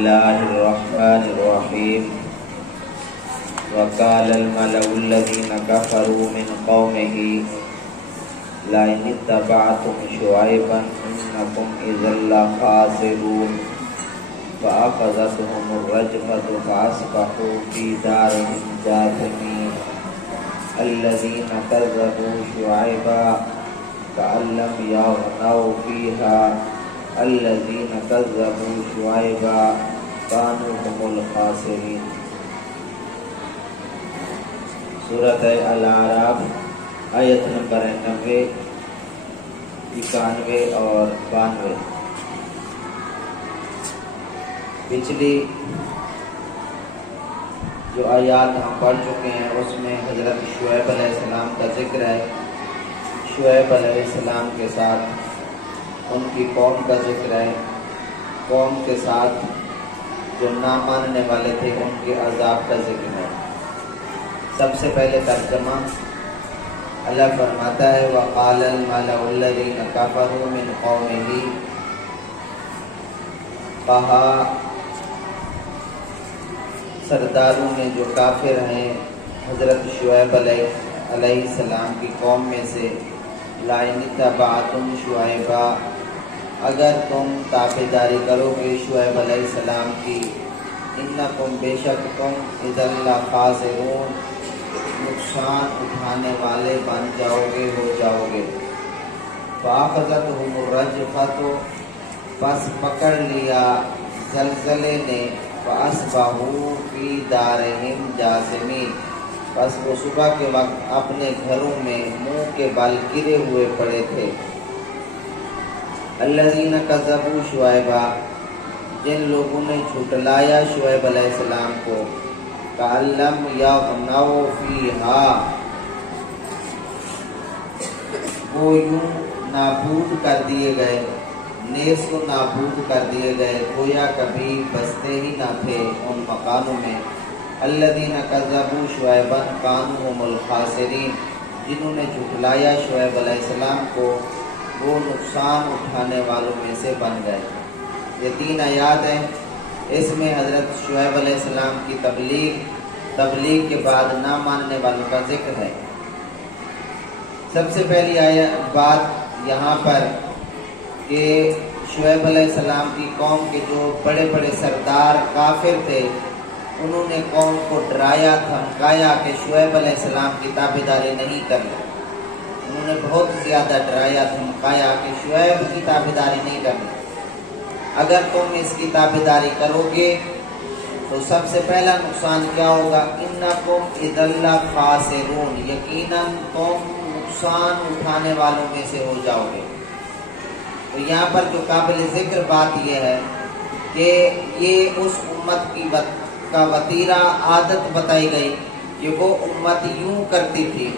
الله الرحمن الرحيم وقال الملأ الذين كفروا من قومه لئن اتبعتم شعيبا إنكم إذا لخاسرون فأخذتهم الرجفة فأصبحوا في دارهم جاثمين الذين كذبوا شعيبا كأن لم يغنوا فيها الذين كذبوا شعيبا كانوا هم الخاسرين۔ سورۃ الاعراف آیت نمبر 90، 91 اور 92۔ پچھلی جو آیات ہم پڑھ چکے ہیں اس میں حضرت شعیب علیہ السلام کا ذکر ہے۔ شعیب علیہ السلام کے ساتھ ان کی قوم کا ذکر ہے، قوم کے ساتھ جو نہ ماننے والے تھے ان کے عذاب کا ذکر ہے۔ سب سے پہلے ترجمہ اللہ فرماتا ہے وَقَالَ الْمَلَأُ الَّذِينَ كَفَرُوا مِنْ قَوْمِهِ، کہا سرداروں نے جو کافر ہیں حضرت شعیب علیہ السلام کی قوم میں سے، لَئِنِ اتَّبَعْتُمْ شُعَيْبًا، اگر تم تابعداری کرو گے شعیب علیہ السلام کی، اِنَّكُمْ بے شک تم اِذًا لَخَاسِرُونَ نقصان اٹھانے والے بن جاؤ گے، ہو جاؤ گے۔ فَأَخَذَتْهُمُ الرَّجْفَةُ، پس پکڑ لیا زلزلے نے، فَأَصْبَحُوا فِي دَارِهِمْ جَاثِمِينَ، بس وہ صبح کے وقت اپنے گھروں میں منہ کے بل گرے ہوئے پڑے تھے۔ الذین کذبوا شعیبا، جن لوگوں نے جھٹلایا شعیب علیہ السلام کو، کأن لم یغنوا فیہا، وہ یوں نابود کر دیے گئے، نیز و نابود کر دیے گئے، گویا کبھی بستے ہی نہ تھے ان مکانوں میں۔ الذین کذبوا شعیبا کانوا هم الخاسرین، جنہوں نے جھٹلایا شعیب علیہ السلام کو وہ نقصان اٹھانے والوں میں سے بن گئے۔ یہ 3 آیات ہیں، اس میں حضرت شعیب علیہ السلام کی تبلیغ کے بعد نہ ماننے والوں کا ذکر ہے۔ سب سے پہلی بات یہاں پر کہ شعیب علیہ السلام کی قوم کے جو بڑے بڑے سردار کافر تھے، انہوں نے قوم کو ڈرایا دھمکایا کہ شعیب علیہ السلام کی تابعداری نہیں کرنی۔ انہوں نے بہت زیادہ ڈرایا دھمکایا کہ شعیب کی تابعداری نہیں کرنی، اگر تم اس کی تابعداری کرو گے تو سب سے پہلا نقصان کیا ہوگا، انکم اذا لخاسرون، یقیناً تم نقصان اٹھانے والوں میں سے ہو جاؤ گے۔ تو یہاں پر جو قابل ذکر بات یہ ہے کہ یہ اس امت کا وتیرہ عادت بتائی گئی کہ وہ امت یوں کرتی تھی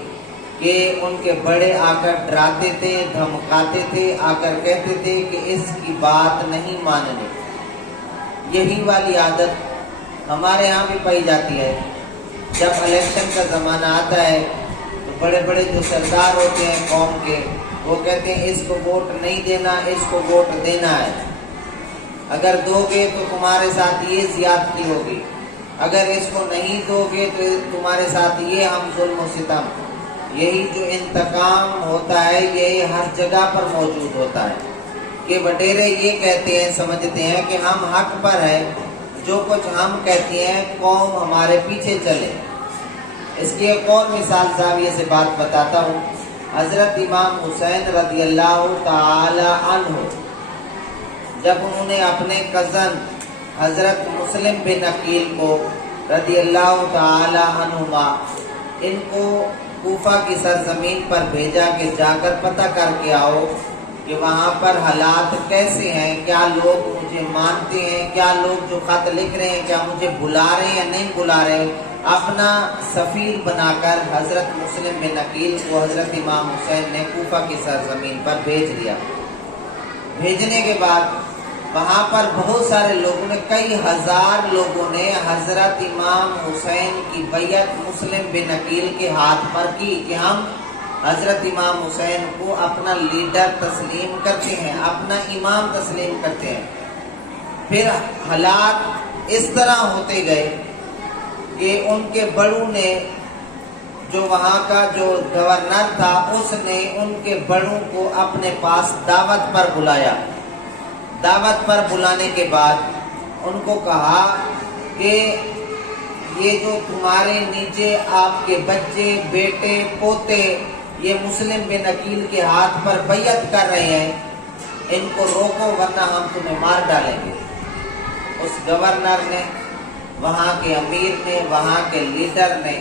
کہ ان کے بڑے آ کر ڈراتے تھے، دھمکاتے تھے، آ کر کہتے تھے کہ اس کی بات نہیں ماننی۔ یہی والی عادت ہمارے ہاں بھی پائی جاتی ہے۔ جب الیکشن کا زمانہ آتا ہے تو بڑے بڑے جو سردار ہوتے ہیں قوم کے، وہ کہتے ہیں اس کو ووٹ نہیں دینا، اس کو ووٹ دینا ہے، اگر دو گے تو تمہارے ساتھ یہ زیادتی ہوگی، اگر اس کو نہیں دو گے تو تمہارے ساتھ یہ ہم ظلم و ستم۔ یہی جو انتقام ہوتا ہے یہی ہر جگہ پر موجود ہوتا ہے کہ وڈیرے یہ کہتے ہیں، سمجھتے ہیں کہ ہم حق پر ہیں، جو کچھ ہم کہتے ہیں قوم ہمارے پیچھے چلے۔ اس کی ایک اور مثال زاویے سے بات بتاتا ہوں۔ حضرت امام حسین رضی اللہ تعالی عنہ جب انہوں نے اپنے کزن حضرت مسلم بن عقیل کو رضی اللہ تعالی عنہما، ان کو کوفہ کی سرزمین پر بھیجا کہ جا کر پتہ کر کے آؤ کہ وہاں پر حالات کیسے ہیں، کیا لوگ مجھے مانتے ہیں، کیا لوگ جو خط لکھ رہے ہیں کیا مجھے بلا رہے ہیں یا نہیں بلا رہے۔ اپنا سفیر بنا کر حضرت مسلم بن عقیل کو حضرت امام حسین نے کوفہ کی سرزمین پر بھیج دیا۔ بھیجنے کے بعد وہاں پر بہت سارے لوگوں نے، کئی ہزار لوگوں نے حضرت امام حسین کی بیعت مسلم بن عقیل کے ہاتھ پر کی کہ ہم حضرت امام حسین کو اپنا لیڈر تسلیم کرتے ہیں، اپنا امام تسلیم کرتے ہیں۔ پھر حالات اس طرح ہوتے گئے کہ ان کے بڑوں نے، جو وہاں کا جو گورنر تھا، اس نے ان کے بڑوں کو اپنے پاس دعوت پر بلایا۔ دعوت پر بلانے کے بعد ان کو کہا کہ یہ جو تمہارے نیچے آپ کے بچے، بیٹے، پوتے یہ مسلم بن عقیل کے ہاتھ پر بیعت کر رہے ہیں، ان کو روکو ورنہ ہم تمہیں مار ڈالیں گے۔ اس گورنر نے، وہاں کے امیر نے، وہاں کے لیڈر نے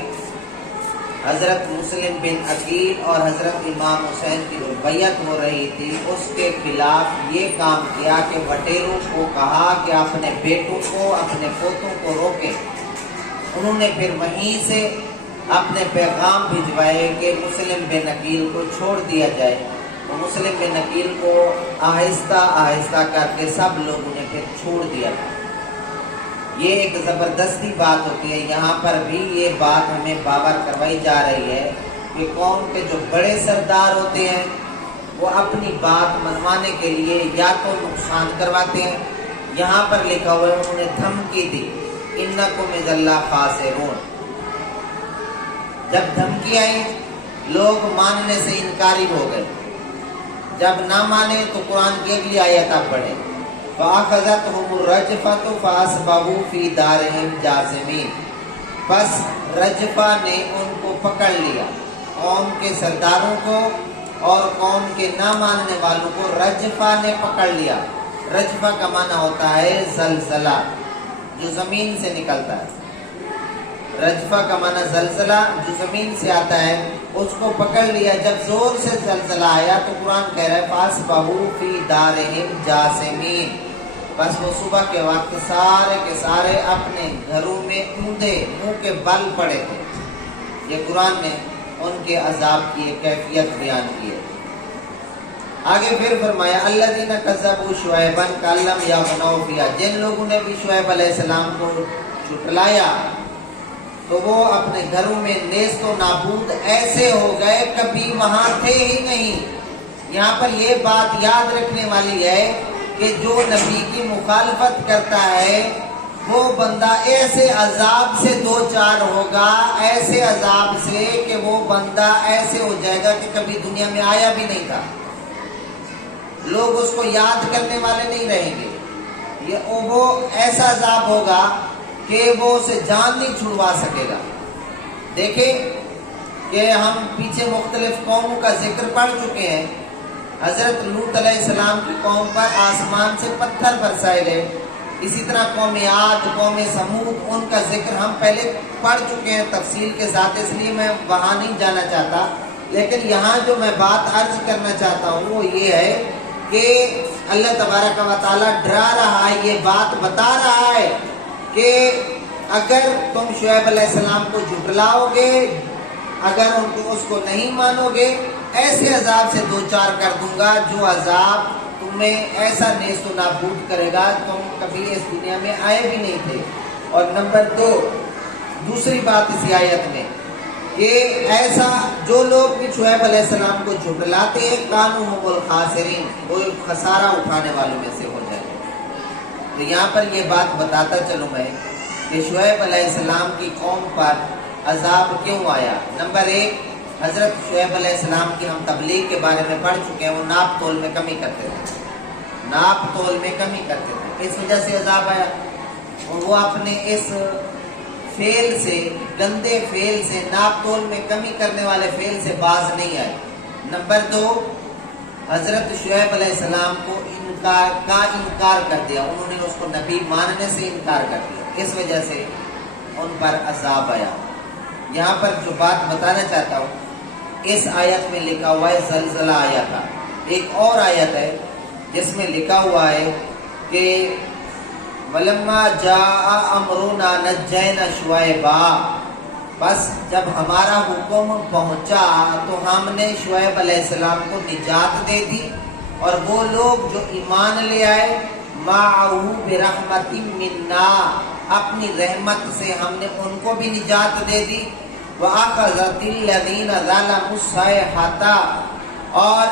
حضرت مسلم بن عقیل اور حضرت امام حسین کی جو بیعت ہو رہی تھی اس کے خلاف یہ کام کیا کہ وٹیروں کو کہا کہ اپنے بیٹوں کو، اپنے پوتوں کو روکیں۔ انہوں نے پھر وہیں سے اپنے پیغام بھجوائے کہ مسلم بن عقیل کو چھوڑ دیا جائے۔ تو مسلم بن عقیل کو آہستہ آہستہ کر کے سب لوگوں نے پھر چھوڑ دیا۔ یہ ایک زبردستی بات ہوتی ہے، یہاں پر بھی یہ بات ہمیں باور کروائی جا رہی ہے کہ قوم کے جو بڑے سردار ہوتے ہیں وہ اپنی بات منوانے کے لیے یا تو نقصان کرواتے ہیں۔ یہاں پر لکھا ہوا ہے انہوں نے دھمکی دی، انکم اذا لخاسرون۔ جب دھمکی آئی لوگ ماننے سے انکاری ہو گئے، جب نہ مانے تو قرآن کی اگلی آیت آپ پڑھیں، فَأَخَذَتْهُمُ الرَّجْفَةُ فَأَصْبَحُوا فِي دَارِهِمْ جَاثِمِينَ۔ پس رجفہ نے ان کو پکڑ لیا، قوم کے سرداروں کو اور قوم کے نہ ماننے والوں کو رجفہ نے پکڑ لیا۔ رجفہ کا معنی ہوتا ہے زلزلہ، جو زمین سے نکلتا ہے۔ رجفہ کا معنی زلزلہ جو زمین سے آتا ہے، اس کو پکڑ لیا۔ جب زور سے زلزلہ آیا تو قرآن کہہ رہا ہے فَأَصْبَحُوا فِي دَارِهِمْ جَاثِمِينَ۔ بس وہ صبح کے وقت سارے کے سارے اپنے گھروں میں اوندھے، منہ کے بل پڑے تھے۔ یہ قرآن نے ان کے عذاب کی ایک کیفیت بیان کی ہے۔ آگے پھر فرمایا الذین کذبوا شعیبا کأن لم یغنوا فیہا۔ جن لوگوں نے بھی شعیب علیہ السلام کو جھٹلایا تو وہ اپنے گھروں میں نیست و نابود ایسے ہو گئے کبھی وہاں تھے ہی نہیں۔ یہاں پر یہ بات یاد رکھنے والی ہے کہ جو نبی کی مخالفت کرتا ہے وہ بندہ ایسے عذاب سے دو چار ہوگا، ایسے عذاب سے کہ وہ بندہ ایسے ہو جائے گا کہ کبھی دنیا میں آیا بھی نہیں تھا۔ لوگ اس کو یاد کرنے والے نہیں رہیں گے۔ یہ وہ ایسا عذاب ہوگا کہ وہ اسے جان نہیں چھڑوا سکے گا۔ دیکھیں کہ ہم پیچھے مختلف قوموں کا ذکر پڑھ چکے ہیں۔ حضرت لوط علیہ السلام کی قوم پر آسمان سے پتھر برسائے گئے۔ اسی طرح قوم عاد، قوم سمود، ان کا ذکر ہم پہلے پڑھ چکے ہیں تفصیل کے ساتھ، اس لیے میں وہاں نہیں جانا چاہتا۔ لیکن یہاں جو میں بات عرض کرنا چاہتا ہوں وہ یہ ہے کہ اللہ تبارک و تعالیٰ ڈرا رہا ہے، یہ بات بتا رہا ہے کہ اگر تم شعیب علیہ السلام کو جھٹلاؤ گے، اگر اس کو نہیں مانو گے، ایسے عذاب سے دو چار کر دوں گا جو عذاب تمہیں ایسا نیست و نابود کرے گا تم کبھی اس دنیا میں آئے بھی نہیں تھے۔ اور نمبر 2، دوسری بات اسی آیت میں کہ ایسا جو لوگ بھی شعیب علیہ السلام کو جھٹلاتے ہیں کانوا هم الخاسرین، وہ خسارہ اٹھانے والوں میں سے ہو جائے۔ تو یہاں پر یہ بات بتاتا چلوں میں کہ شعیب علیہ السلام کی قوم پر عذاب کیوں آیا۔ نمبر 1، حضرت شعیب علیہ السلام کی ہم تبلیغ کے بارے میں پڑھ چکے ہیں، وہ ناپ تول میں کمی کرتے تھے، ناپ تول میں کمی کرتے تھے، اس وجہ سے عذاب آیا۔ اور وہ اپنے اس فعل سے، گندے فعل سے، ناپ تول میں کمی کرنے والے فعل سے باز نہیں آئے۔ نمبر 2، حضرت شعیب علیہ السلام کو انکار کر دیا، انہوں نے اس کو نبی ماننے سے انکار کر دیا، اس وجہ سے ان پر عذاب آیا۔ یہاں پر جو بات بتانا چاہتا ہوں، اس آیت میں لکھا ہوا ہے زلزلہ آیا تھا۔ ایک اور آیت ہے جس میں لکھا ہوا ہے کہ وَلَمَّا جَاءَ أَمْرُنَا نَجَّيْنَا شُعَيْبًا۔ بس جب ہمارا حکم پہنچا تو ہم نے شعیب علیہ السلام کو نجات دے دی، اور وہ لوگ جو ایمان لے آئے مَعَهُ بِرَحْمَةٍ مِنَّا، اپنی رحمت سے ہم نے ان کو بھی نجات دے دی۔ وَأَخَذَتِ الَّذِينَ ظَلَمُوا الصَّيْحَةُ، اور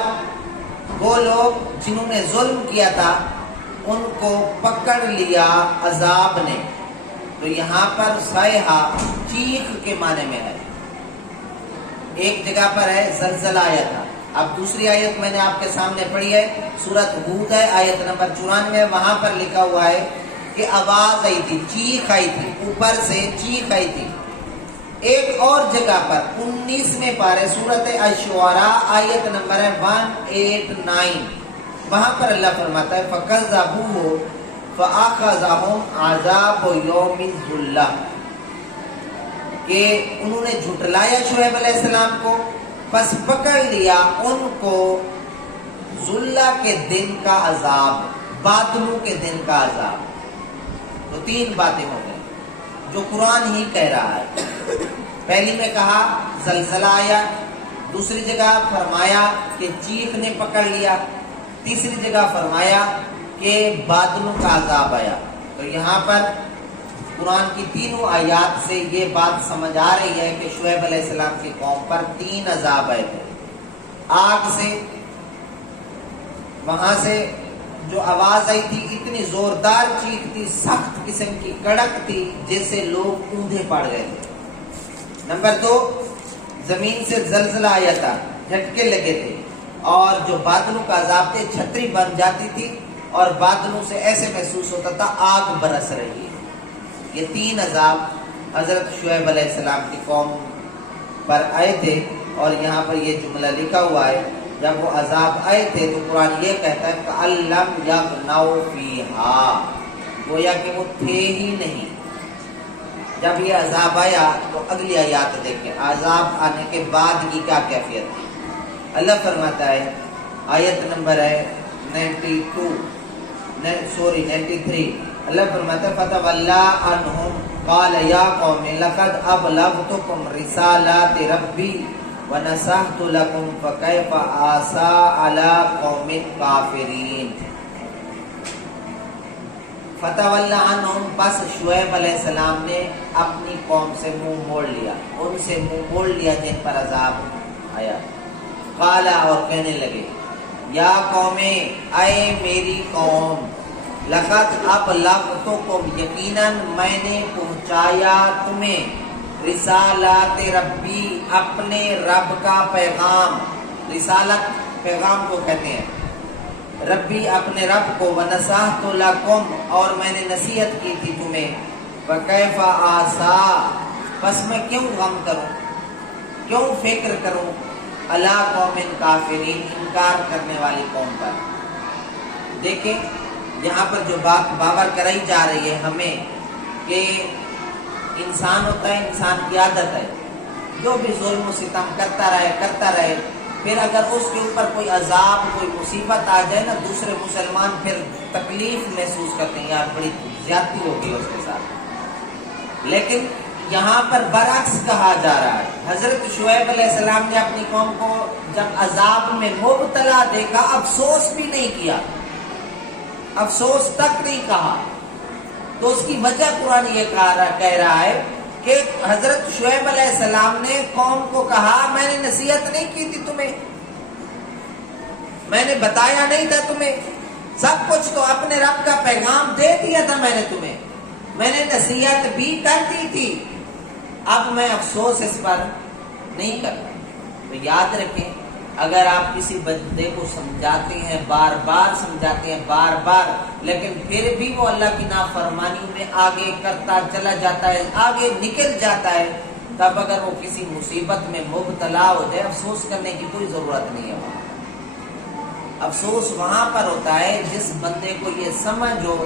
وہ لوگ جنہوں نے ظلم کیا تھا ان کو پکڑ لیا عذاب نے. تو یہاں پر صیحہ چیخ کے معنی میں ہے. ایک جگہ پر ہے زلزلہ آیا تھا. اب دوسری آیت میں نے آپ کے سامنے پڑھی ہے, سورۃ ہود ہے, آیت نمبر 94. وہاں پر لکھا ہوا ہے کہ آواز آئی تھی, چیخ آئی تھی, اوپر سے چیخ آئی تھی. ایک اور جگہ پر 19ویں پارے سورۃ الشعراء آیت نمبر ہے 189. وہاں پر اللہ فرماتا ہے فَكَذَّبُوهُ فَأَخَذَهُمْ عَذَابُ يَوْمِ الظُّلَّةِ, کہ انہوں نے جھٹلایا شعیب علیہ السلام کو, پس پکڑ لیا ان کو ذلہ کے دن کا عذاب, بادلوں کے دن کا عذاب. تو تین باتیں ہو گئی جو قرآن ہی کہہ رہا ہے. پہلی میں کہا زلزلہ آیا, دوسری جگہ فرمایا کہ چیخ نے پکڑ لیا, تیسری جگہ فرمایا کہ بادلوں کا عذاب آیا. تو یہاں پر قرآن کی تینوں آیات سے یہ بات سمجھ آ رہی ہے کہ شعیب علیہ السلام کی قوم پر 3 عذاب آئے تھے. آگ سے, وہاں سے جو آواز آئی تھی اتنی زوردار چیخ تھی, سخت قسم کی کڑک تھی, جیسے لوگ اوندھے پڑ گئے تھے. نمبر 2, زمین سے زلزلہ آیا تھا, جھٹکے لگے تھے, اور جو بادلوں کا عذاب تھے چھتری بن جاتی تھی اور بادلوں سے ایسے محسوس ہوتا تھا آگ برس رہی ہے. یہ 3 عذاب حضرت شعیب علیہ السلام کی قوم پر آئے تھے. اور یہاں پر یہ جملہ لکھا ہوا ہے, جب وہ عذاب آئے تھے تو قرآن یہ کہتا ہے کہ الم یغنوا فیہا, گویا کہ وہ تھے ہی نہیں. جب یہ عذاب آیا تو اگلی آیات دیکھیں, عذاب آنے کے بعد کی کیا کیفیت تھی. اللہ فرماتا ہے, آیت نمبر ہے 93, اللہ فرماتا ہے فَتَوَلَّا عَنْهُمْ قَالَ يَا قَوْمِ لَقَدْ أَبْلَغْتُكُمْ رِسَالَاتِ رَبِّي وَنَصَحْتُ لَكُمْ فَكَيْفَ آسَىٰ عَلَىٰ قَوْمٍ كَافِرِينَ. فَتَوَلَّا عَنْهُمْ, بس شعیب علیہ السلام نے اپنی قوم سے منہ موڑ لیا, ان سے منہ موڑ لیا جن پر عذاب آیا. قالا, اور کہنے لگے, یا قوم, اے میری قوم, لقد ابلغتکم, یقیناً میں نے پہنچایا تمہیں, رسالات ربی, اپنے رب کا پیغام. رسالت پیغام کو کہتے ہیں, ربی اپنے رب کو, ونصحت لکم, اور میں نے نصیحت کی تھی تمہیں, فکیف آسیٰ, پس میں کیوں غم کروں, کیوں فکر کروں, علی قوم کافرین, انکار کرنے والی قوم پر. دیکھیں یہاں پر جو بات باور کرائی جا رہی ہے ہمیں کہ انسان ہوتا ہے, انسان کی عادت ہے, جو بھی ظلم و ستم کرتا رہے, پھر اگر اس کے اوپر کوئی عذاب, کوئی مصیبت آ جائے نا, دوسرے مسلمان پھر تکلیف محسوس کرتے ہیں, یار بڑی زیادتی ہوگی اس کے ساتھ. لیکن یہاں پر برعکس کہا جا رہا ہے. حضرت شعیب علیہ السلام نے اپنی قوم کو جب عذاب میں مبتلا دیکھا, افسوس بھی نہیں کیا, افسوس تک نہیں کہا. تو اس کی وجہ قرآن یہ کہہ رہا ہے کہ حضرت شعیب علیہ السلام نے قوم کو کہا, میں نے نصیحت نہیں کی تھی تمہیں, میں نے بتایا نہیں تھا تمہیں, سب کچھ تو اپنے رب کا پیغام دے دیا تھا میں نے تمہیں, میں نے نصیحت بھی کر دی تھی, اب میں افسوس اس پر نہیں کرتا. تو یاد رکھیں, اگر آپ کسی بندے کو سمجھاتے ہیں, بار بار سمجھاتے ہیں, بار بار, لیکن پھر بھی وہ اللہ کی نافرمانی میں آگے کرتا چلا جاتا ہے, آگے نکل جاتا ہے, تب اگر وہ کسی مصیبت میں مبتلا ہو جائے, افسوس کرنے کی کوئی ضرورت نہیں ہے. افسوس وہاں پر ہوتا ہے جس بندے کو یہ سمجھ ہو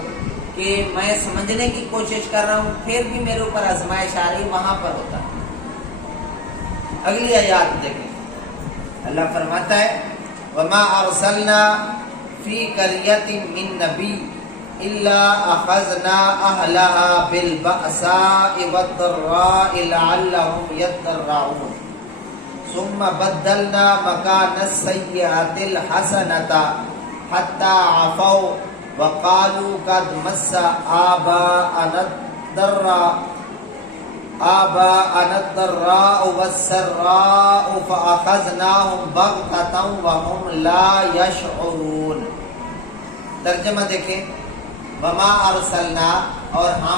کہ میں سمجھنے کی کوشش کر رہا ہوں, پھر بھی میرے اوپر آزمائش آ رہی, وہاں پر ہوتا ہے. اگلی آیات دیکھیں, اللہ فرماتا ہے وَمَا أَرْسَلْنَا فِي قَرْيَةٍ مِّن نَّبِيٍّ إِلَّا أَخَذْنَا أَهْلَهَا بِالْبَأْسَاءِ وَالضَّرَّاءِ لَعَلَّهُمْ يَضَّرَّعُونَ ثُمَّ بَدَّلْنَا مَكَانَ السَّيِّئَةِ الْحَسَنَةَ حَتَّى عَفَوْا وَقَالُوا قَدْ مَسَّ آباءنا الضراء والسراء فأخذناهم بغتة وهم لا يشعرون. ترجمہ دیکھیں, وما ارسلنا اور ہم